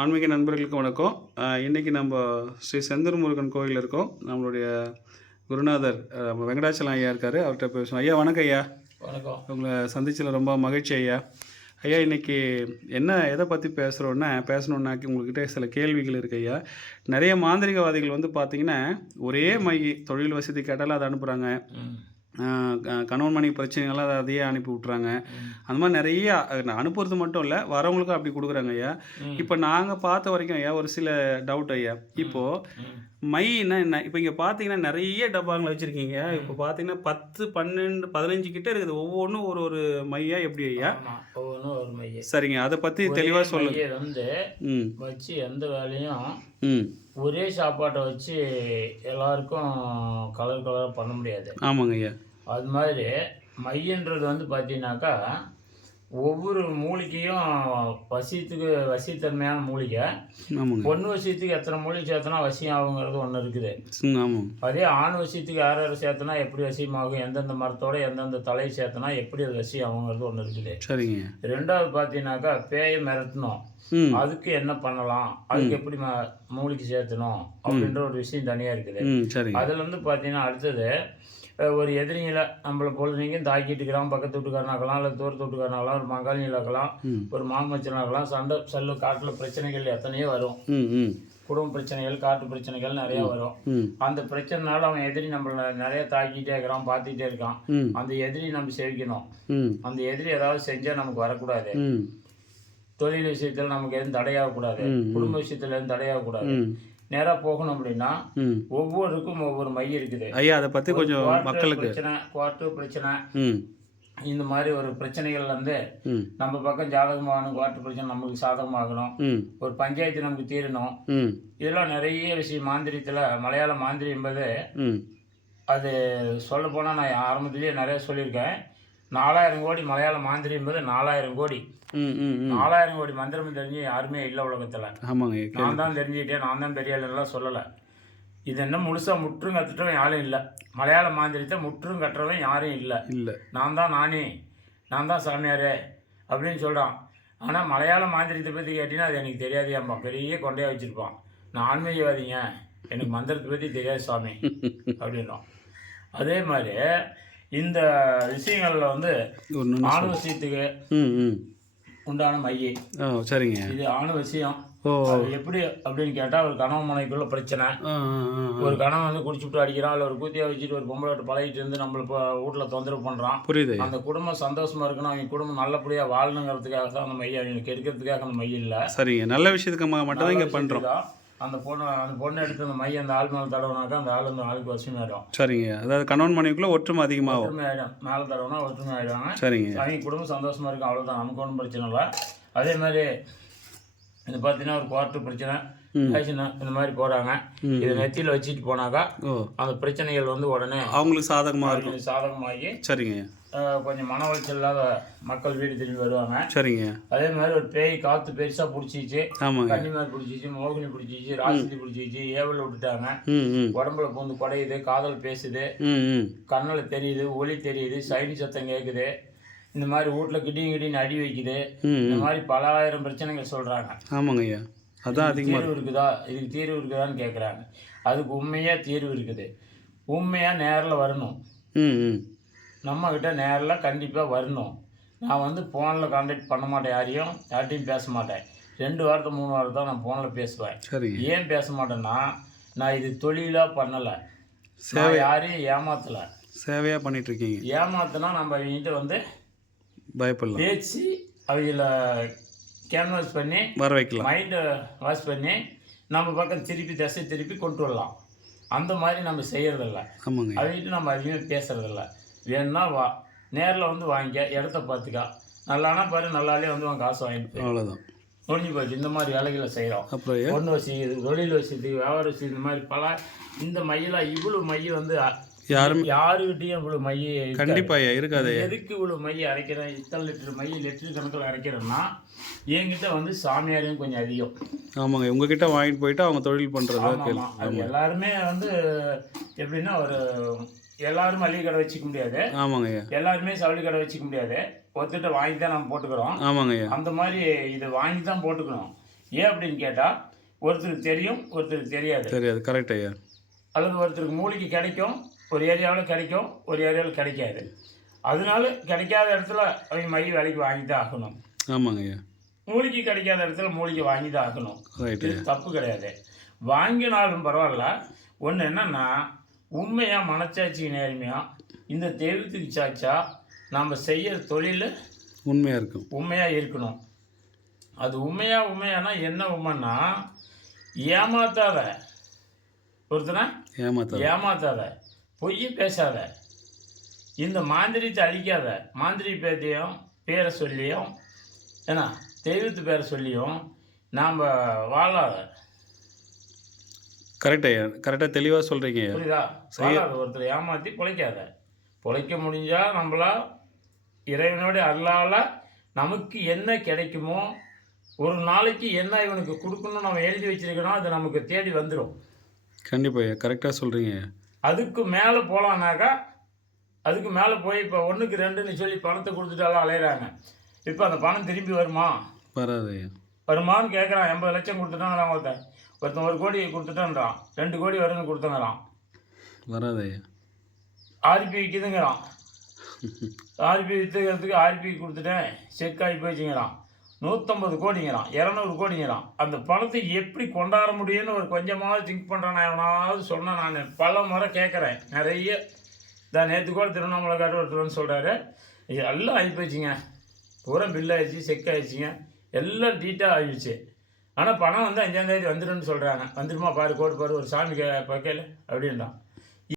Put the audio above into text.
ஆன்மீக நண்பர்களுக்கு வணக்கம். இன்றைக்கி நம்ம ஸ்ரீ செந்தூர் முருகன் கோயிலில் இருக்கோம். நம்மளுடைய குருநாதர் வெங்கடாச்சலம் ஐயா இருக்கார். அவர்கிட்ட பேசுவோம். ஐயா வணக்கம். ஐயா வணக்கம். உங்களை சந்திச்சதில் ரொம்ப மகிழ்ச்சி ஐயா. ஐயா இன்றைக்கி எதை பற்றி பேசணுன்னாக்கி உங்கள்கிட்ட சில கேள்விகள் இருக்குது ஐயா. நிறைய மாந்திரிகவாதிகள் வந்து பார்த்திங்கன்னா ஒரே தொழில் வசதி கேட்டாலும் அதை அனுப்புகிறாங்க. கணவன் மனைவி பிரச்சனைகள்லாம் அதையே அனுப்பி விட்றாங்க. அந்த மாதிரி நிறைய அனுப்புறது மட்டும் இல்லை, வரவங்களுக்கும் அப்படி கொடுக்குறாங்க ஐயா. இப்போ நாங்கள் பார்த்த வரைக்கும் ஐயா ஒரு சில டவுட் ஐயா. இப்போது மைன்னா என்ன? இப்போ இங்கே பார்த்தீங்கன்னா நிறைய டப்பாங்களை வச்சுருக்கீங்க. இப்போ பார்த்தீங்கன்னா 10, 12, 15 கிட்ட இருக்குது. ஒவ்வொன்றும் ஒரு ஒரு மையா எப்படி ஐயா? ஒவ்வொன்றும் ஒரு மைய. சரிங்க, அதை பற்றி தெளிவாக சொல்லுங்க. வந்து வச்சு எந்த வேலையும் ஒரே சாப்பாட்டை வச்சு எல்லாருக்கும் கலராக பண்ண முடியாது. ஆமாங்க ஐயா. அது மாதிரி மையன்றது வந்து பார்த்தீங்கன்னாக்கா ஒவ்வொரு மூலிகையும் வசித்தன்மையான மூலிகை. பொண்ணு வசியத்துக்கு எத்தனை மூலிகை சேர்த்தனா வசியம் ஆகுங்கிறது ஒன்று இருக்குது. அதே ஆண் வசியத்துக்கு யார் சேர்த்தனா எப்படி வசியமாகும், எந்தெந்த மரத்தோட எந்தெந்த தலையை சேர்த்தனா எப்படி அது வசியம் ஆகுங்கிறது ஒன்று இருக்குது. சரிங்க. ரெண்டாவது பார்த்தீங்கன்னாக்கா பேயை மிரட்டணும், அதுக்கு என்ன பண்ணலாம், அதுக்கு எப்படி மூலிகை சேர்த்தணும் அப்படின்ற ஒரு விஷயம் தனியாக இருக்குது. அதில் வந்து பார்த்தீங்கன்னா அடுத்தது ஒரு எதிரிங்களை நம்மளை பொழுதுனைக்கும் தாக்கிட்டு இருக்கிறான். பக்கத்து வீட்டுக்காரனாக்கலாம், இல்லை தூரத்து வீட்டுக்காரனாகலாம், ஒரு மங்காளிகளாக்கலாம், ஒரு மாமச்சனாகலாம். சண்டை காட்டில் பிரச்சனைகள் எத்தனையோ வரும். குடும்ப பிரச்சனைகள், காட்டு பிரச்சனைகள் நிறையா வரும். அந்த பிரச்சனைனால அவன் எதிரி நம்மளை நிறைய தாக்கிட்டே இருக்கிறான், பார்த்துக்கிட்டே இருக்கான். அந்த எதிரி நம்ம செவிக்கணும். அந்த எதிரி ஏதாவது செஞ்சால் நமக்கு வரக்கூடாது. தொழில் விஷயத்தில் நமக்கு எதுவும் தடையாகக்கூடாது, குடும்ப விஷயத்தில் எதுவும் தடையாகக்கூடாது. நேராக போகணும் அப்படின்னா ஒவ்வொருக்கும் ஒவ்வொரு மை இருக்குது ஐயா. அதை பற்றி கொஞ்சம் மக்களுக்கு பிரச்சனை இந்த மாதிரி ஒரு பிரச்சனைகள் வந்து நம்ம பக்கம் ஜாதகமாகணும். குவார்டர் பிரச்சனை நமக்கு சாதகமாகணும். ஒரு பஞ்சாயத்து நமக்கு தீரணும். இதெல்லாம் நிறைய விஷயம் மாந்திரியத்தில். மலையாள மாந்திரியம் என்பது அது சொல்ல போனால் நான் ஆரம்பத்திலேயே நிறைய சொல்லியிருக்கேன். 4000 கோடி மலையாள மாந்திரியம் என்பது 4000 கோடி. 4000 கோடி மந்திரம் தெரிஞ்சு யாருமே இல்லை உலகத்தில். நான் தான் தெரிஞ்சுக்கிட்டேன், நான் தான் பெரிய ஆளுலாம் சொல்லலை. இது என்ன முழுசாக முற்றும் கற்றுட்டவன் யாரும் இல்லை. மலையாள மாந்திரியத்தை முற்றும் கட்டுறவன் யாரும் இல்லை. நான் தான் சாமியார் அப்படின்னு சொல்கிறான். ஆனால் மலையாள மாந்திரியத்தை பற்றி கேட்டீங்கன்னா அது எனக்கு தெரியாதேம்மா, பெரிய கொண்டையாக வச்சுருப்பான். நான் ஆன்மீகவாதிங்க, எனக்கு மந்திரத்தை பற்றி தெரியாது சாமி அப்படின்னும். அதே மாதிரி இந்த விஷயங்களில் வந்து ஆணுவசியத்துக்கு உண்டான மையை. சரிங்க. இது ஆணுவசியம் எப்படி அப்படின்னு கேட்டால், ஒரு கணவன் மனைவிக்குள்ள பிரச்சனை. ஒரு கணவன் வந்து குடிச்சுட்டு அடிக்கிறான், இல்லை ஒரு கூத்தியாக வச்சுட்டு ஒரு பொம்பளை பழகிட்டு இருந்து நம்மளை இப்போ வீட்டில் தொந்தரவு பண்ணுறான். புரியுது. அந்த குடும்பம் சந்தோஷமா இருக்கணும், அவங்க குடும்பம் நல்லபடியாக வாழணுங்கிறதுக்காக தான் அந்த மையை, அவங்களுக்கு எடுக்கிறதுக்காக அந்த மையம் இல்லை. சரிங்க, நல்ல விஷயத்துக்கு மட்டும் தான் இங்கே பண்ணுறோம். அந்த பொண்ணை எடுத்து அந்த மையம் அந்த ஆள் மேலே தடவுனாக்கா அந்த ஆள் அந்த ஆளுக்கு வசமே ஆகிடும். சரிங்க. அதாவது கணவன் மனைவிக்குள்ள ஒற்றுமை அதிகமாகும். ஒற்றுமை ஆகிடும். மேலே தடவுனா ஒற்றுமை ஆகிடுவாங்க. சரிங்க. அவங்க குடும்பம் சந்தோஷமா இருக்கும், அவ்வளோதான். நமக்கு ஒன்றும் பிரச்சனை இல்லை. அதே மாதிரி இது பார்த்தீங்கன்னா ஒரு குவார்டர் பிரச்சனை இந்த மாதிரி போகிறாங்க. இதை நெத்தியில் வச்சுட்டு போனாக்கா அந்த பிரச்சனைகள் வந்து உடனே அவங்களுக்கு சாதகமாகி சரிங்க கொஞ்சம் மன உளைச்சல் இல்லாத மக்கள் வீடு திரும்பி வருவாங்க. சரிங்க. அதே மாதிரி ஒரு பேய் காற்று பெருசாக பிடிச்சிச்சு, கன்னிமார் பிடிச்சிச்சு, மோகினி பிடிச்சிச்சு, ராசிதி பிடிச்சிச்சு, ஏவல் விட்டுட்டாங்க. உடம்புல பூந்து குடையுது, காதல் பேசுது, கண்ணில் தெரியுது, ஒளி தெரியுது, சைடு சத்தம் கேட்குது. இந்த மாதிரி வீட்டில் கிட்டின்னு அடி வைக்குது. இந்த மாதிரி பல ஆயிரம் பிரச்சனைகள் சொல்கிறாங்க. ஆமாங்க ஐயா. அதான் தீர்வு இருக்குதா, இதுக்கு தீர்வு இருக்குதான்னு கேட்குறாங்க. அதுக்கு உண்மையாக தீர்வு இருக்குது. உண்மையாக நேரில் வரணும். நம்மக்கிட்ட நேரில் கண்டிப்பாக வரணும். நான் வந்து ஃபோனில் கான்டாக்ட் பண்ண மாட்டேன், யார்ட்டையும் பேச மாட்டேன். 2 வாரத்தை 3 வாரத்தை தான் நான் ஃபோனில் பேசுவேன். ஏன் பேச மாட்டேன்னா, நான் இது தொழிலாக பண்ணலை, யாரையும் ஏமாத்தலை, சேவையாக பண்ணிகிட்ருக்கீங்க. ஏமாத்தினா நம்ம அவங்ககிட்ட வந்து பயப்படலாம், பேச்சு அவங்கள கேன்வாஸ் பண்ணி வர வைக்கலாம், மைண்டை வாஷ் பண்ணி நம்ம பக்கம் திசை திருப்பி கொண்டு வரலாம். அந்த மாதிரி நம்ம செய்கிறதில்ல. அவங்ககிட்ட நம்ம அதிகமாக பேசுகிறதில்ல. வேணும்னா நேரில் வந்து வாங்கிக்க, இடத்த பார்த்துக்கா, நல்லானா பாரு, நல்லாலே வந்து வாங்க, காசு வாங்கிட்டு அவ்வளோதான், முடிஞ்சு போச்சு. இந்த மாதிரி வேலைகளை செய்கிறோம். அப்புறம் பொண்ணு வசதி, தொழில் வசதி, வியாபார வசதி, இந்த மாதிரி பல இந்த மையெல்லாம் இவ்வளோ மைய வந்து யாருக்கிட்டையும் இவ்வளோ மைய கண்டிப்பாக இருக்காது. எதுக்கு இவ்வளோ மைய அரைக்கிறேன், இத்தனை லிட்டர் கணக்கில் அரைக்கிறேன்னா என்கிட்ட வந்து சாமியாரையும் கொஞ்சம் அதிகம். ஆமாங்க, உங்ககிட்ட வாங்கிட்டு போயிட்டு அவங்க தொழில் பண்ணுறது. அது எல்லாருமே வந்து எப்படின்னா, ஒரு எல்லாரும் மளிகை கடை வச்சுக்க முடியாது. ஆமாங்க. எல்லாருமே சவுளி கடை வச்சுக்க முடியாது. ஒருத்தட்ட வாங்கி தான் நம்ம போட்டுக்கிறோம். ஆமாங்க. அந்த மாதிரி இதை வாங்கி தான் போட்டுக்கணும். ஏன் அப்படின்னு கேட்டால் ஒருத்தருக்கு தெரியும், ஒருத்தருக்கு தெரியாது. தெரியாது. கரெக்ட் ஐயா. அல்லது ஒருத்தருக்கு மூலிகை கிடைக்கும், ஒரு ஏரியாவில் கிடைக்கும், ஒரு ஏரியாவில் கிடைக்காது. அதனால கிடைக்காத இடத்துல அவங்க மை விலைக்கு வாங்கி தான் ஆகணும். ஆமாங்க ஐயா. மூலிகை கிடைக்காத இடத்துல மூலிகை வாங்கி தான் ஆகணும். ரைட்டு. இது தப்பு கிடையாது. வாங்கினாலும் பரவாயில்ல. ஒன்று என்னென்னா, உண்மையாக மனச்சாட்சி நேர்மையாக இந்த தெய்வத்துக்கு சாட்சா நம்ம செய்கிற தொழில் உண்மையாக இருக்கும். உண்மையாக இருக்கணும். அது உண்மையானா என்ன உண்மைன்னா, ஏமாத்தாத ஒருத்தனை ஏமாத்தாத, பொய் பேசாத, இந்த மாந்திரித்தை அழிக்காத. மாந்திரிக பேத்தையும் பேரை சொல்லியும் ஏன்னா தெய்வத்து பேரை சொல்லியும் நாம் வாழாத. கரெக்ட் ஐயா. கரெக்டாக தெளிவாக சொல்கிறீங்க. புரியுதா? வாழாத, ஒருத்தர் ஏமாற்றி பிழைக்காத. பிழைக்க முடிஞ்சால் நம்மளா இறைவனோட அருளால் நமக்கு என்ன கிடைக்குமோ, ஒரு நாளைக்கு என்ன இவனுக்கு கொடுக்கணும்னு நம்ம எழுதி வச்சிருக்கணும், அது நமக்கு தேடி வந்துடும். கண்டிப்பாக ஐயா. கரெக்டாக சொல்கிறீங்க. அதுக்கு மேலே போகலான்னாக்கா, அதுக்கு மேலே போய் இப்போ 1க்கு 2ன்னு சொல்லி பணத்தை கொடுத்துட்டாலும் அலையிறாங்க. இப்போ அந்த பணம் திரும்பி வருமா? வராது ஐயா. வருமானு கேட்குறான். 80 லட்சம் கொடுத்துட்டாங்கிறான் ஒருத்தன். 1 கோடி கொடுத்துட்டான்றான். 2 கோடி வரும்னு கொடுத்தங்கிறான். வராது ஐயா. ஆர்பி விற்கிதுங்கிறான். ஆர்பி விற்றுக்கிறதுக்கு ஆர்பி கொடுத்துட்டேன், செக் ஆகி போயிடுச்சுங்கிறான். 150 கோடிங்கிறான், 200 கோடிங்கிறான். அந்த பணத்தை எப்படி கொண்டாட முடியும்னு ஒரு கொஞ்சமாவது திங்க் பண்ணுறான். எவனாவது சொன்னால் நான் பல முறை கேட்குறேன். நிறைய தான் நேற்று கூட திருவண்ணாமலை காட்டு ஒருத்தர் சொல்கிறாரு, இது எல்லாம் ஆகி போயிடுச்சிங்க, பூரா பில் ஆகிடுச்சு, செக் ஆகிடுச்சிங்க, எல்லாம் டீட்டாக ஆகிடுச்சு. ஆனால் பணம் வந்து 5ஆம் தேதி வந்துடும்னு சொல்கிறாங்க. வந்துடுமா பாரு, கோடு பாரு, ஒரு சாமி பார்க்கல அப்படின்றான்.